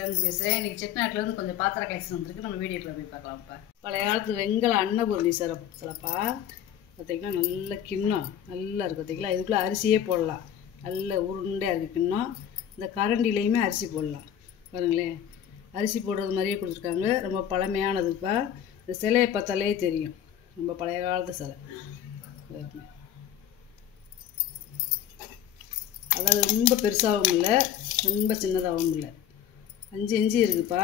Channel பேசுகிறேன். இன்றைக்கி செட்டிநாட்டிலேருந்து கொஞ்சம் பாத்திர கலெக்ஷன் வந்துருக்கு. நம்ம வீடியோக்குள்ள போய் பார்க்கலாம்ப்பா. பழைய காலத்து வெங்கல அன்னபூரணி சிலப்பா பார்த்திங்கன்னா நல்ல கிண்ணம் நல்லா இருக்குது. பார்த்திங்களா, இதுக்குள்ளே அரிசியே போடலாம். நல்ல உருண்டையாக இருக்குது கிண்ணம். இந்த கரண்டிலையுமே அரிசி போடலாம். பாருங்களேன், அரிசி போடுறது மாதிரியே கொடுத்துருக்காங்க. ரொம்ப பழமையானதுப்பா. இந்த சிலையை பார்த்தாலே தெரியும், ரொம்ப பழைய காலத்து சிலை. அதாவது ரொம்ப பெருசாகவும் இல்லை, ரொம்ப சின்னதாகவும் இல்லை. 5 இன்ச்சு இருக்குதுப்பா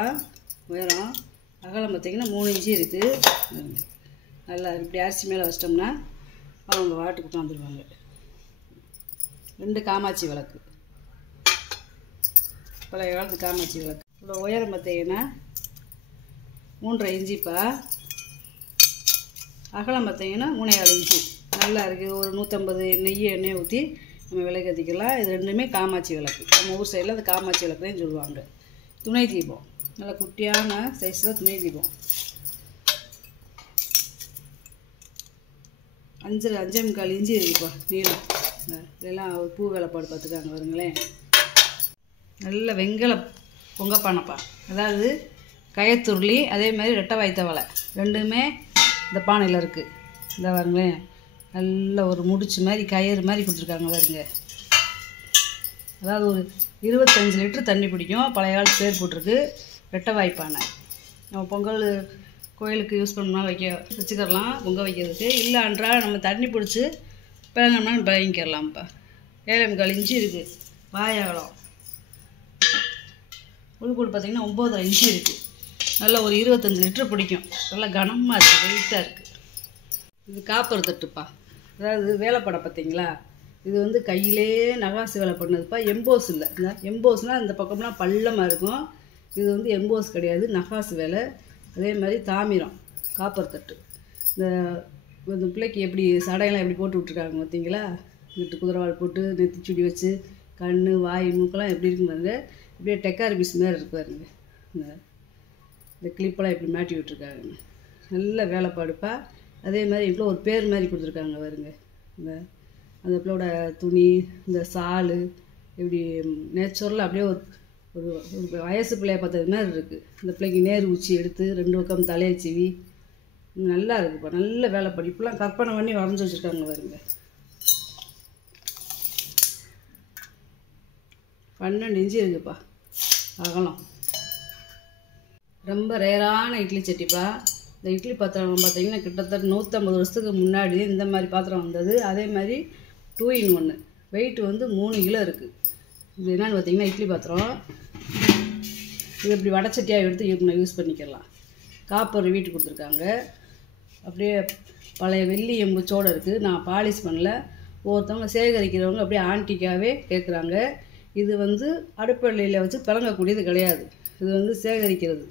உயரம். அகலம் பார்த்திங்கன்னா 3 இன்ச்சு இருக்குது. நல்லா இப்படி அரிசி மேலே வச்சிட்டோம்னா அவங்க வாட்டுக்கு உட்காந்துருவாங்க. 2 காமாட்சி விளக்கு, பழைய காலத்து காமாட்சி விளக்கு. இதோட உயரம் பார்த்திங்கன்னா 3.5 இன்ச்சுப்பா. அகலம் பார்த்திங்கன்னா 3.25 இன்ச்சு. நல்லா இருக்குது. ஒரு 150 எண்ணெய் ஊற்றி நம்ம விளக்கு கத்திக்கலாம். இது ரெண்டுமே காமாட்சி விளக்கு. நம்ம ஊர் சைடில் அது காமாட்சி விளக்குன்னு சொல்லுவாங்க. துணை தீபம், நல்லா குட்டியான சைஸில் துணை தீபம். 5.25 இன்ச்சு இருக்குப்பா நீளம். இதெல்லாம் ஒரு பூ வேலைப்பாடு பார்த்துக்காங்க வருங்களேன். நல்ல வெங்கல பொங்கப்பானைப்பா. அதாவது கயத்துருளி, அதே மாதிரி ரெட்டை வாய்த்த வலை ரெண்டுமே இந்த பானையில் இருக்குது. இந்த வருங்களேன், நல்ல ஒரு முடிச்சு மாதிரி கயிறு மாதிரி கொடுத்துருக்காங்க பாருங்க. அதாவது ஒரு 25 லிட்டர் தண்ணி பிடிக்கும். பழைய காலத்து பேர் போட்டிருக்கு ரெட்டை வாய்ப்பானை. நம்ம பொங்கல் கோயிலுக்கு யூஸ் பண்ணால் வச்சுக்கலாம் பொங்க வைக்கிறதுக்கு. இல்லைன்றா நம்ம தண்ணி பிடிச்சி பிழங்கம்னா பிழங்கிக்கிறலாம்ப்பா. 7.25 இன்ச்சு இருக்குது வாயகலம். உள்கூடு பார்த்திங்கன்னா 9.5 இன்ச்சு இருக்குது. நல்லா ஒரு 25 லிட்டர் பிடிக்கும். நல்லா கனமாக இருக்குது, வெயிட்டாக இருக்குது. இது காப்பர் தட்டுப்பா. அதாவது வேலைப்படை பார்த்திங்களா, இது வந்து கையிலே நகாசு வேலை பண்ணதுப்பா. எம்போஸ் இல்லை. இந்த எம்போஸ்னால் இந்த பக்கம்லாம் பள்ளமாக இருக்கும். இது வந்து எம்போஸ் கிடையாது, நகாசு வேலை. அதே மாதிரி தாமிரம் காப்பர் தட்டு. இந்த பிள்ளைக்கு எப்படி சடையெல்லாம் எப்படி போட்டு விட்ருக்காங்க பார்த்திங்களா. இங்கிட்டு குதிரவாள் போட்டு நெத்திச்சுடி வச்சு கண் வாய் மூக்கெல்லாம் எப்படி இருக்குன்னு பாருங்க. இப்படியே டெக்கார் பீஸ் மாதிரி இருக்கு பாருங்க. இந்த கிளிப்பெல்லாம் எப்படி மாட்டி விட்டுருக்காங்க. நல்ல வேலைப்பாடுப்பா. அதே மாதிரி இவ்வளோ ஒரு பேர் மாதிரி கொடுத்துருக்காங்க பாருங்க. அந்த பிள்ளையோட துணி, இந்த சால் இப்படி நேச்சுரலாக அப்படியே ஒரு வயசு பிள்ளைய பார்த்தது மாதிரி இருக்குது. இந்த பிள்ளைக்கு நேர் உச்சி எடுத்து 2 பக்கம் தலையை சீவி நல்லா இருக்குப்பா. நல்ல வேலைப்பாடு. இப்பெல்லாம் கற்பனை பண்ணி வரைஞ்சி வச்சுருக்காங்க பாருங்க. 12 இன்ச்சு இருக்குப்பா அகலம். ரொம்ப ரேரான இட்லி சட்டிப்பா. இந்த இட்லி பாத்திரம் பார்த்திங்கன்னா கிட்டத்தட்ட 150 வருஷத்துக்கு முன்னாடி இந்த மாதிரி பாத்திரம் வந்தது. அதே மாதிரி 2 in 1. வெயிட் வந்து 3 கிலோ இருக்குது. இது என்னென்னு பார்த்திங்கன்னா இட்லி பாத்திரம். இது இப்படி வடச்சட்டியாக எடுத்து யூஸ் பண்ணிக்கலாம். காப்பர் வீட்டு கொடுத்துருக்காங்க. அப்படியே பழைய வெள்ளி எம்புச்சோடு இருக்குது. நான் பாலிஷ் பண்ணல. ஒவ்வொருத்தவங்க சேகரிக்கிறவங்க அப்படியே ஆன்டிக்காகவே கேட்குறாங்க. இது வந்து அடுப்பள்ளியில் வச்சு பிளங்கக்கூடியது கிடையாது. இது வந்து சேகரிக்கிறது.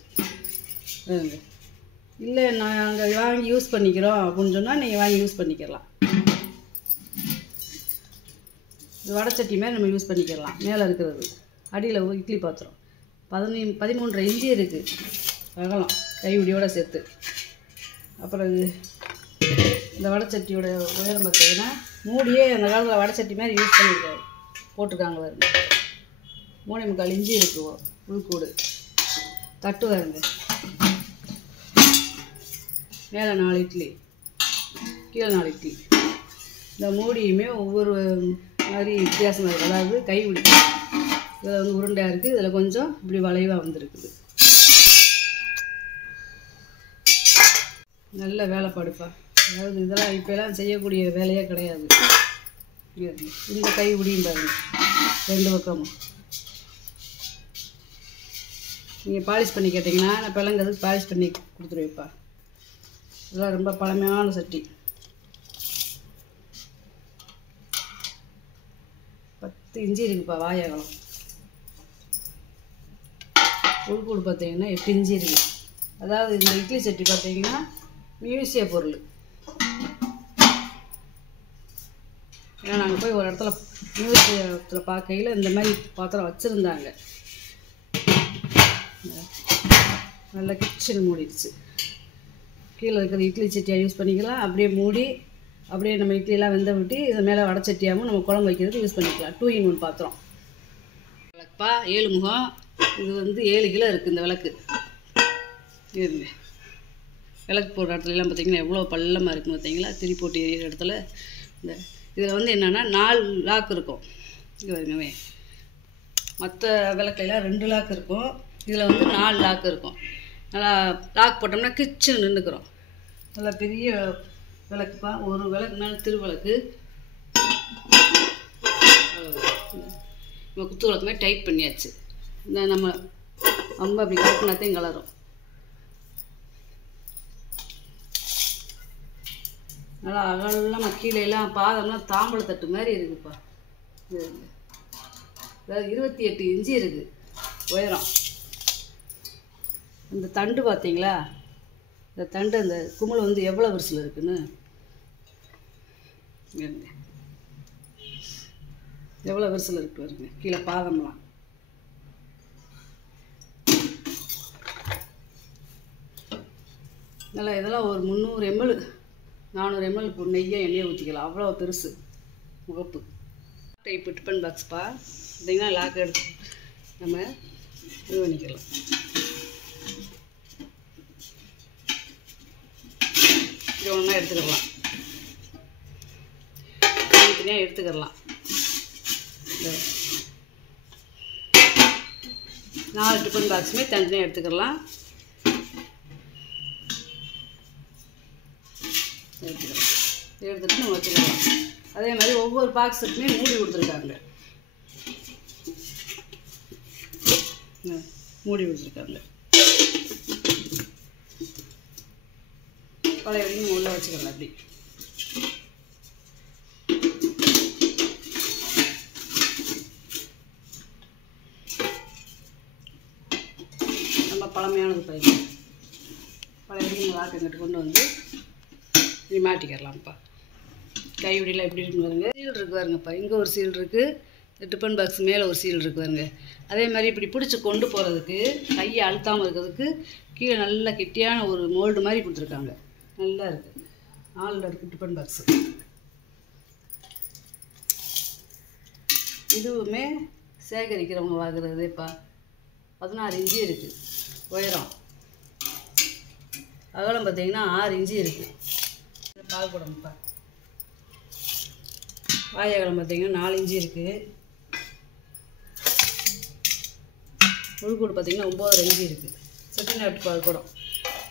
இல்லை நாங்கள் வாங்கி யூஸ் பண்ணிக்கிறோம் அப்படின்னு சொன்னால் நீங்கள் வாங்கி யூஸ் பண்ணிக்கலாம். இது வடச்சட்டி மாதிரி நம்ம யூஸ் பண்ணிக்கலாம். மேலே இருக்கிறது அடியில் இட்லி பாத்திரம் 13.5 இன்ச்சு இருக்குது அகலம், கைவிடியோடு சேர்த்து. அப்புறம் இந்த வடச்சட்டியோட உயரம் பார்த்தீங்கன்னா மூடியே அந்த காலத்தில் வடச்சட்டி மாதிரி யூஸ் பண்ணியிருக்காரு போட்டிருக்காங்க பாருங்க. 3.25 இன்ச்சு இருக்குது உள்கூடு. தட்டு வருங்க. மேலே 4 இட்லி, கீழே 4 இட்லி. இந்த மூடியுமே ஒவ்வொரு மாதிரி வித்தியாசமாக இருக்குது. அதாவது கைவிடி இதில் வந்து உருண்டையாக இருக்குது, இதில் கொஞ்சம் இப்படி வளைவாக வந்துருக்குது. நல்ல வேலைப்பாடுப்பா. அதாவது இதெல்லாம் இப்போலாம் செய்யக்கூடிய வேலையே கிடையாது. இந்த கைவிடியும் பாருங்க 2 பக்கமும். நீங்கள் பாலிஷ் பண்ணி கேட்டிங்கன்னா நான் பிளங்கிறதுக்கு பாலிஷ் பண்ணி கொடுத்துருவேப்பா. இதெல்லாம் ரொம்ப பழமையான சட்டி. 10 இன்ச்சு இருக்குப்பா வாயகலம். உள்கூடு பார்த்தீங்கன்னா 8 இன்ச்சு இருக்குது. அதாவது இந்த இட்லி சட்டி பார்த்தீங்கன்னா மியூசிய பொருள். ஏன்னா நாங்கள் போய் ஒரு இடத்துல மியூசியத்தில் பார்க்கையில் இந்த மாதிரி பாத்திரம் வச்சுருந்தாங்க. நல்லா கிச்சன் மூடிடுச்சு. கீழே இருக்கிற இட்லி சட்டியாக யூஸ் பண்ணிக்கலாம். அப்படியே மூடி அப்படியே நம்ம இட்லியெல்லாம் வெந்த விட்டு இது மேலே வடச்சட்டியாகவும் நம்ம குழம்பு வைக்கிறதுக்கு யூஸ் பண்ணிக்கலாம். 2 in 1 பாத்திரம். விளக்குப்பா 7 முகம். இது வந்து 7 கிலோ இருக்குது இந்த விளக்கு. இருங்க, விளக்கு போடுற இடத்துலலாம் பார்த்திங்கன்னா எவ்வளோ பள்ளமாக இருக்குன்னு பார்த்தீங்களா, திரி போட்டு எரியிற இடத்துல. இந்த இதில் வந்து என்னென்னா 4 லாக் இருக்கும். இது வருங்கவே, மற்ற விளக்குலாம் 2 லாக் இருக்கும், இதில் வந்து 4 லாக் இருக்கும். நல்லா லாக் போட்டோம்னா கிச்சன் நின்றுக்கிறோம். நல்லா பெரிய விளக்குப்பா, ஒரு விளக்குனாலும் திருவிளக்கு. நம்ம குத்து விளக்குமே டைட் பண்ணியாச்சு. இந்த நம்ம ரொம்ப அப்படி கலப்பினாத்தையும் கலரும். நல்லா அகலமாக கீழேலாம் பாதம்லாம் தாம்பழத்தட்டு மாதிரி இருக்குதுப்பா. அதாவது 28 இன்ச்சு இருக்குது உயரம். இந்த தண்டு பார்த்தீங்களா, இந்த தண்டு அந்த குமிழ் வந்து எவ்வளோ விரிசில் இருக்குன்னு, எவ்வளோ விரிசில் இருக்கு பாருங்க. கீழே பாதம்லாம் நல்லா. இதெல்லாம் ஒரு 300 ml 400 ml நெய்யை எண்ணெயை ஊற்றிக்கலாம். அவ்வளோ பெருசு முகப்பு. டைப்பு டிஃபன் பாக்ஸ்ப்பா. பார்த்தீங்கன்னா லாக் எடுத்து நம்ம இது பண்ணிக்கலாம். இது ஒன்றா எடுத்துக்கலாம், தனித்தனியாக எடுத்துக்கலாம். இந்த 4 டிஃபன் பாக்ஸுமே தனித்தனியாக எடுத்துக்கலாம். எடுத்துகிட்டு நம்ம வச்சுக்கலாம். அதே மாதிரி ஒவ்வொரு பாக்ஸுக்குமே மூடி கொடுத்துருக்காங்க. மூடி கொடுத்துருக்காங்க. பழைய வரைக்கும் உள்ளே வச்சுக்கலாம். அப்படி நம்ம பழமையானது பயிர். பழைய வரைக்கும் லாக் எங்கிட்ட கொண்டு வந்து இப்படி மாட்டிக்கிறலாம்ப்பா. கைவிடியில் எப்படி இருக்குன்னு பாருங்க. சீல் இருக்குது பாருங்கப்பா. இங்கே ஒரு சீல் இருக்குது, டிஃபன் பாக்ஸ் மேலே ஒரு சீல் இருக்குது பாருங்க. அதே மாதிரி இப்படி பிடிச்சி கொண்டு போகிறதுக்கு, கையை அழுத்தாமல் இருக்கிறதுக்கு கீழே நல்லா கெட்டியான ஒரு மோல்டு மாதிரி கொடுத்துருக்காங்க. நல்லா இருக்குது. 4 அடுக்கு டிஃபன் பாக்ஸு. இதுவுமே சேகரிக்கிறவங்க வாங்குறதுப்பா. 16 இன்ச்சு இருக்குது உயரம். அகலம் பார்த்தீங்கன்னா 6 இன்ச்சு இருக்குது. பால் குடம்ப்பா. வாயகலம் பார்த்தீங்கன்னா 4 இன்ச்சு இருக்குது. உள்கூடு பார்த்தீங்கன்னா 9 இன்ச்சு இருக்குது. செட்டிநாட்டு பால் குடம்.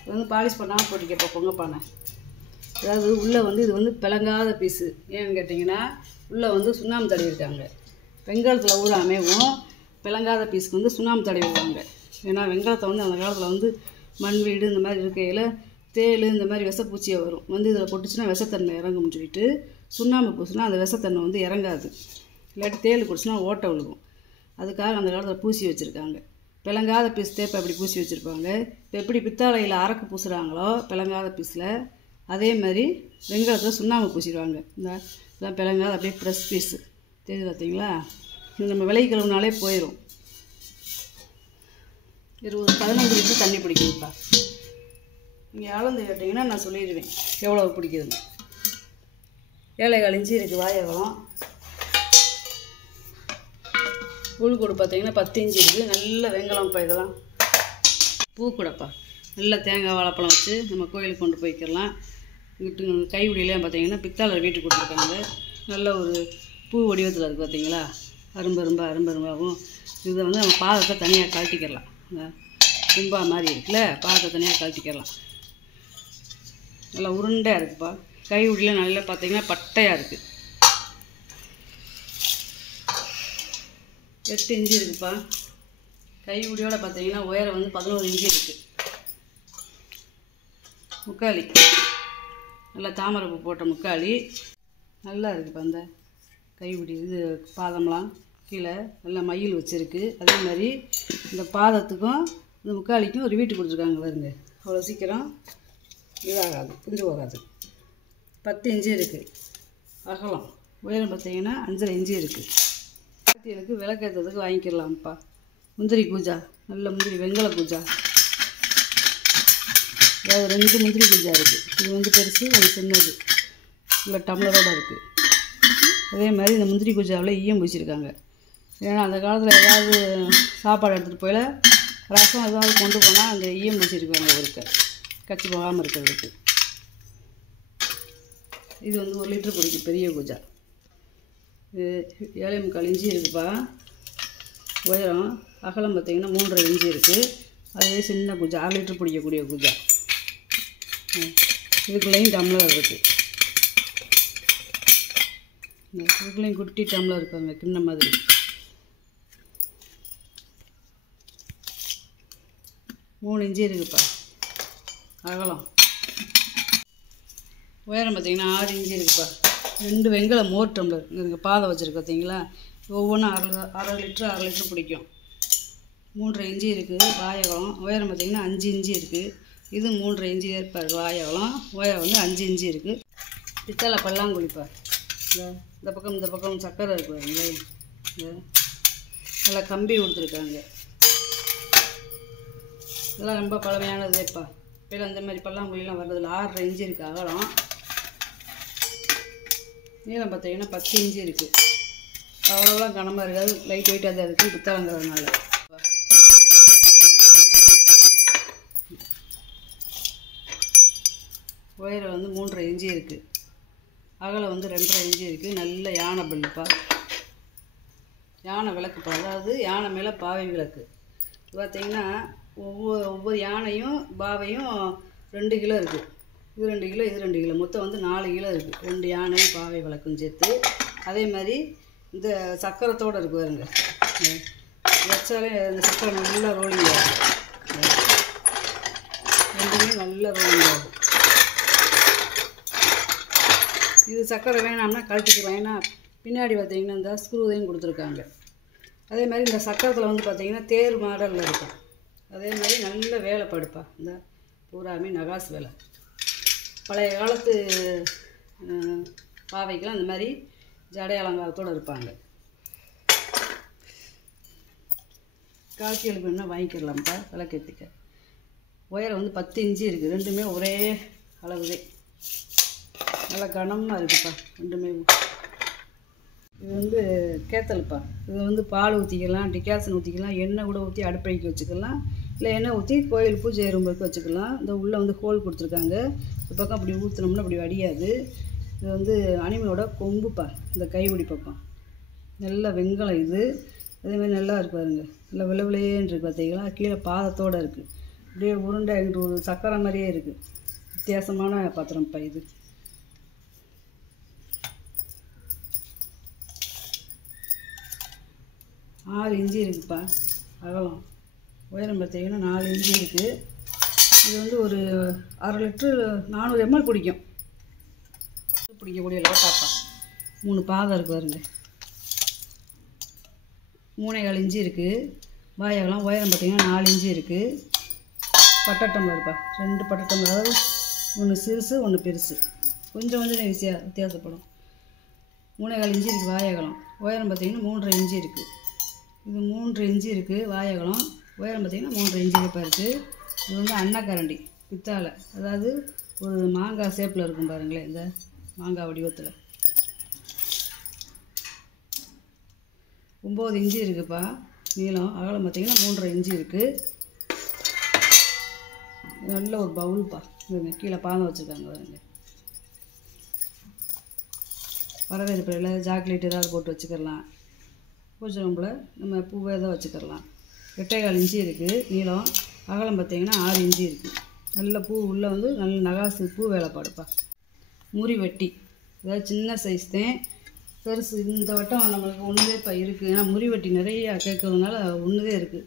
இது வந்து பாலிஷ் பண்ணாமல் போட்டிக்கப்போ பொங்கப்பானை. அதாவது உள்ளே வந்து இது வந்து பிளங்காத பீஸு. ஏன்னு கேட்டிங்கன்னா உள்ளே வந்து சுண்ணாம்பு தடவி இருக்காங்க. வெங்காயத்தில் ஊறாமேவும் பிளங்காத பீஸுக்கு வந்து சுண்ணாம்பு தடவி விடுவாங்க. ஏன்னா வெங்காயத்தை வந்து அந்த காலத்தில் வந்து மண் வீடு இந்த மாதிரி இருக்கையில் தேள் இந்த மாதிரி விஷப்பூச்சியை வரும், வந்து இதில் போட்டுச்சுன்னா விஷத்தன்மை இறங்கும்னு சொல்லிட்டு சுண்ணாம்பு பூசினா அந்த விஷத்தன்மை வந்து இறங்காது. இல்லாட்டி தேள் குடிச்சுன்னா ஓட்டை விழுகும். அதுக்காக அந்த காலத்தில் பூசி வச்சுருக்காங்க. பிளங்காத பீஸ் தேப்பை அப்படி பூசி வச்சுருப்பாங்க. இப்போ எப்படி பித்தாளையில் அரக்கு பூசுகிறாங்களோ பிளங்காத பீஸில், அதே மாதிரி வெங்காயத்தில் சுண்ணாம்பு பூசிடுவாங்க. இதெல்லாம் பிளங்காத அப்படியே ப்ரெஸ் பீஸு தெரியுது பார்த்தீங்களா. இது நம்ம விலை கழுவுனாலே போயிடும். 15 லிட்டர் தண்ணி பிடிக்குதுப்பா. நீங்கள் அளந்து கேட்டிங்கன்னா நான் சொல்லிடுவேன் எவ்வளோ பிடிக்குதுன்னு. 7.25 இன்ச்சு இருக்குது வாயகலம். உள்கூடு பார்த்தீங்கன்னா 10 இன்ச்சு இருக்குது. நல்ல வெங்கலம்ப்பா. இதெல்லாம் பூக்கூடப்பா. நல்ல தேங்காய் வாழைப்பழம் வச்சு நம்ம கோயிலுக்கு கொண்டு போய்க்கலாம். இங்கிட்டு கைவிடியிலாம் பார்த்தீங்கன்னா பித்தாளை வீட்டுக்கு கொடுத்துருக்காங்க. நல்ல ஒரு பூ வடிவத்தில் இருக்குது பார்த்தீங்களா. அரும்பரும்பாகவும். இதை வந்து நம்ம பாதத்தை தனியாக கழட்டிக்கிறலாம். கும்பா மாதிரி இருக்குல்ல, பாதத்தை தனியாக கழட்டிக்கிறலாம். நல்லா உருண்டையாக இருக்குப்பா. கைவிடியில் நல்லா பார்த்தீங்கன்னா பட்டையாக இருக்குது. 8 இன்ச்சு இருக்குப்பா. கைவிடியோட பார்த்தீங்கன்னா உயரம் வந்து 11 இன்ச்சு இருக்குது. முக்காலி நல்லா தாமரைப்பூ போட்ட முக்காலி நல்லா இருக்குப்பா. அந்த கைவிடி இது பாதம்லாம் கீழே நல்லா மயில் வச்சுருக்கு. அதே மாதிரி இந்த பாதத்துக்கும் இந்த முக்காலிக்கும் ஒரு வீட்டு கொடுத்துருக்காங்க பாருங்க. அவ்வளோ சீக்கிரம் இதாகாது, பிஞ்சு போகாது. 10 இன்ச்சு இருக்குது அகலம். உயரம் பார்த்தீங்கன்னா 5.5 இன்ச்சு இருக்குது. எனக்கு விளக்கேற்றதுக்கு வாங்கிக்கலாம்ப்பா. முந்திரி கூஜா, நல்ல முந்திரி வெங்கல கூஜா. அதாவது 2 முந்திரி கூஜா இருக்குது. இது வந்து பெருசு, அது சின்னது. இல்லை டம்ளரோடு இருக்குது. அதே மாதிரி இந்த முந்திரி கூஜாவில் ஈயம் பூசியிருக்காங்க. ஏன்னா அந்த காலத்தில் ஏதாவது சாப்பாடு எடுத்துகிட்டு போயில ரசம் ஏதாவது கொண்டு போனால் அந்த ஈயம் வச்சுருக்காங்க அவருக்கு கச்சி போகாமல் இருக்கிறதுக்கு. இது வந்து 1 லிட்டர் பிடிக்கும் பெரிய குஜா. இது 7.25 இன்ச்சு இருக்குப்பா உயரம். அகலம் பார்த்திங்கன்னா 3.5 இன்ச்சு இருக்குது. அதே சின்ன குஜா 6 லிட்டர் பிடிக்கக்கூடிய குஜா. இதுக்குள்ளேயும் டம்ளர் இருக்குது. இதுக்குள்ளேயும் குட்டி டம்ளர் இருக்காங்க கிண்ண மாதிரி. மூணு இன்ச்சு இருக்குப்பா அகலம். உயரம் பார்த்திங்கன்னா 6 இன்ச்சு இருக்குப்பா. 2 வெங்கல மோர் டம்ளர் இங்கே பாதை வச்சுருக்கு பார்த்தீங்களா. ஒவ்வொன்றும் 1/2 லிட்டர் பிடிக்கும். 3.5 இன்ச்சு இருக்குது வாயகலம். உயரம் பார்த்திங்கன்னா 5 இன்ச்சு இருக்குது. இது 3.5 இன்ச்சு இருப்பார் வாயகலம். உயரம் வந்து 5 இன்ச்சு இருக்குது. பித்தளை பல்லாங்குழிப்பா. இந்த பக்கம் சக்கரை இருக்குங்களே. நல்லா கம்பி கொடுத்துருக்காங்க. இதெல்லாம் ரொம்ப பழமையானதுப்பா. இப்போலாம் இந்த மாதிரி பல்லாங்குழிலாம் வர்றதில்ல. 6.5 இன்ச்சு இருக்குது அகலம். நீளம் பார்த்தீங்கன்னா 10 இன்ச்சு இருக்குது. அவ்வளோலாம் கனமாக இருக்காது, லைட் வெயிட்டாக தான் இருக்குது பித்தளைங்கிறதுனால. உயரம் வந்து 3.5 இன்ச்சு இருக்குது. அகலம் வந்து 2.5 இன்ச்சு இருக்குது. நல்ல யானை பல்லுப்பா. யானை விளக்குப்பா. அதாவது யானை மேலே பாவை விளக்கு. பார்த்திங்கன்னா ஒவ்வொரு யானையும் பாவையும் 2 கிலோ இருக்குது. இது 2 கிலோ, இது 2 கிலோ, மொத்தம் வந்து 4 கிலோ இருக்குது. 2 யானையும் பாவை விளக்கும் சேர்த்து. அதே மாதிரி இந்த சக்கரத்தோடு இருக்கு பாருங்க. வச்சாலே இந்த சக்கரை நல்லா ரோலிங் ஆகும். ரெண்டுமே நல்லா ரோலிங் ஆகும். இது சக்கரை வேணாம்னா கழட்டிக்கலாம். ஏன்னா பின்னாடி பார்த்திங்கன்னா இந்த ஸ்க்ரூவையும் கொடுத்துருக்காங்க. அதே மாதிரி இந்த சக்கரத்தில் வந்து பார்த்திங்கன்னா தேர் மாடலில் இருக்கும். அதே மாதிரி நல்ல வேலை படுப்பா. இந்த பூராமே நகாஸ் வேலை. பழைய காலத்து பாவைக்கெலாம் இந்த மாதிரி ஜடை அலங்காரத்தோடு இருப்பாங்க. காய்ச்சலுக்கு வேணால் வாங்கிக்கிறலாம்ப்பா விளக்கேற்றிக்க. உயரம் வந்து 10 இன்ச்சு இருக்குது. ரெண்டுமே ஒரே அளவுதே. நல்லா கனமாக இருக்குப்பா ரெண்டுமே. இது வந்து கேத்தல்ப்பா. இது வந்து பால் ஊற்றிக்கலாம், டிகாசன் ஊற்றிக்கலாம், எண்ணெய் கூட ஊற்றி அடுப்பைக்கு வச்சுக்கலாம். இல்லை எண்ணெய் ஊற்றி கோயில் பூஜை ரூமுக்கு வச்சுக்கலாம். இந்த உள்ளே வந்து ஹோல் கொடுத்துருக்காங்க. இந்த பக்கம் அப்படி ஊற்றினோம்னா அப்படி வடியாது. இது வந்து அனிமலோட கொம்புப்பா. இந்த கைப்பிடி பக்கம் நல்லா வெங்கலம். இது அதேமாதிரி நல்லா இருக்கு பாருங்க. நல்லா விளவிலேன்னு இருக்குது பார்த்தீங்களா. கீழே பாதத்தோடு இருக்குது. அப்படியே உருண்டை ஒரு சக்கரை மாதிரியே இருக்குது. வித்தியாசமான பாத்திரம்ப்பா இது. ஆறு இன்ச்சு இருக்குப்பா அகலம். உயரம் பார்த்தீங்கன்னா 4 இன்ச்சு இருக்குது. இது வந்து ஒரு 1/2 லிட்டரு 400 ml பிடிக்கும். பிடிக்கக்கூடிய லோட்டாப்பா. 3 பாதம் இருக்குது பாருங்க. 3.25 இன்ச்சு இருக்குது வாயகலம். உயரம் பார்த்தீங்கன்னா 4 இன்ச்சு இருக்குது. பட்டை டம்ளர்ப்பா. 2 பட்டை டம்ளர். அதாவது ஒன்று சிறுசு ஒன்று பெருசு. கொஞ்சம் வித்தியாசப்படும். 3.25 இன்ச்சு இருக்குது வாயகலம். உயரம் பார்த்தீங்கன்னா 3.5 இன்ச்சு இருக்குது. இது 3 இன்ச்சு இருக்குது வாயகலம். உயரம் பார்த்திங்கன்னா 3 இன்ச்சு இருக்குது. இது வந்து அன்னக்கரண்டி பித்தாளை. அதாவது ஒரு மாங்காய் ஷேப்பில் இருக்கும் பாருங்களேன். இந்த மாங்காய் வடிவத்தில் 9 இன்ச்சு இருக்குதுப்பா நீளம். அகலம் பார்த்திங்கன்னா 3.5 இன்ச்சு இருக்குது. நல்ல ஒரு பவுல்ப்பா. இதுங்க கீழே பாதம் வச்சுருக்காங்க பாருங்க. வரவேற்பறையில் சாக்லேட் ஏதாவது போட்டு வச்சுக்கலாம். பூஜை ரூமில் நம்ம பூவை ஏதாவது வச்சுக்கலாம். 8.25 இன்ச்சு இருக்குது நீளம். அகலம் பார்த்திங்கன்னா 6 இன்ச்சு இருக்குது. நல்ல பூ உள்ளே வந்து நல்ல நகாசு பூ வேலைப்பாடுப்பா. முறி வெட்டி. அதாவது சின்ன சைஸ் தான். பெருசு இந்த வட்டம் நம்மளுக்கு ஒன்றுதே இப்போ இருக்குது. ஏன்னா முறி வெட்டி நிறையா கேட்கறதுனால ஒன்றுதே இருக்குது.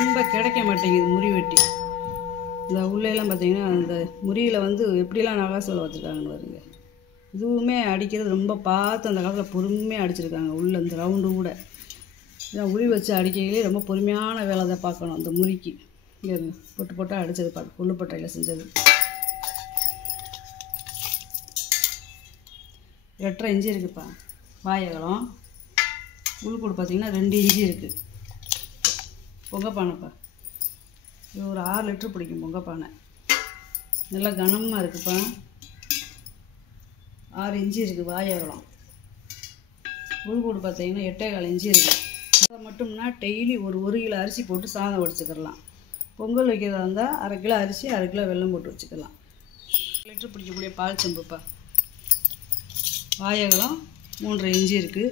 ரொம்ப கிடைக்க மாட்டேங்குது முறி வெட்டி. இந்த உள்ளெல்லாம் பார்த்திங்கன்னா அந்த முறியில் வந்து எப்படிலாம் நகாசு வேலை வச்சுருக்காங்கன்னு பாருங்க. இதுவுமே அடிக்கிறது ரொம்ப பார்த்து அந்த காலத்தில் பொறுமையாக அடிச்சிருக்காங்க. உள்ளே இந்த ரவுண்டு கூட உரி வச்சு அடிக்கையிலே ரொம்ப பொறுமையான வேலை தான் பார்க்கணும். அந்த முறிக்கு இங்கே பொட்டு போட்டால் அடித்தது பார்த்து கொள்ளுப்பட்டையில் செஞ்சது. 8.5 இன்ச்சு இருக்குதுப்பா வாயகலம். உள்கூடு பார்த்திங்கன்னா 2 இன்ச்சு இருக்குது. பொங்கப்பானைப்பா. இது ஒரு 6 லிட்டரு பிடிக்கும் பொங்கப்பானை. நல்லா கனமாக இருக்குதுப்பா. 6 இன்ச்சு இருக்குது வாயகலம். உள்கூடு பார்த்தீங்கன்னா 8.25 இன்ச்சு இருக்குது. அதை மட்டும்னா டெய்லி ஒரு கிலோ அரிசி போட்டு சாதம் வடிச்சுக்கலாம். பொங்கல் வைக்கிறதா இருந்தால் 1/2 கிலோ அரிசி 1/2 கிலோ வெல்லம் போட்டு வச்சுக்கலாம். லிட்டர் பிடிக்கக்கூடிய பால் செம்புப்பா. வாயகலம் 3.5 இன்ச்சு இருக்குது,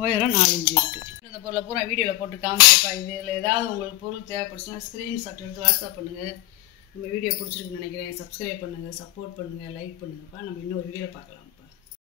உயரம் 4 இன்ச்சு இருக்குது. இந்த பொருளை பூரா வீடியோவில் போட்டு காமிச்சிருப்பா. இதில் ஏதாவது உங்களுக்கு பொருள் தேவைப்படுச்சுன்னா ஸ்க்ரீன்ஷாட் எடுத்து வாட்ஸ்அப் பண்ணுங்கள். நம்ம வீடியோ பிடிச்சிருக்குன்னு நினைக்கிறேன். சப்ஸ்கிரைப் பண்ணுங்கள், சப்போர்ட் பண்ணுங்கள், லைக் பண்ணுங்கப்பா. நம்ம இன்னொரு வீடியோவில் பார்க்கலாம்.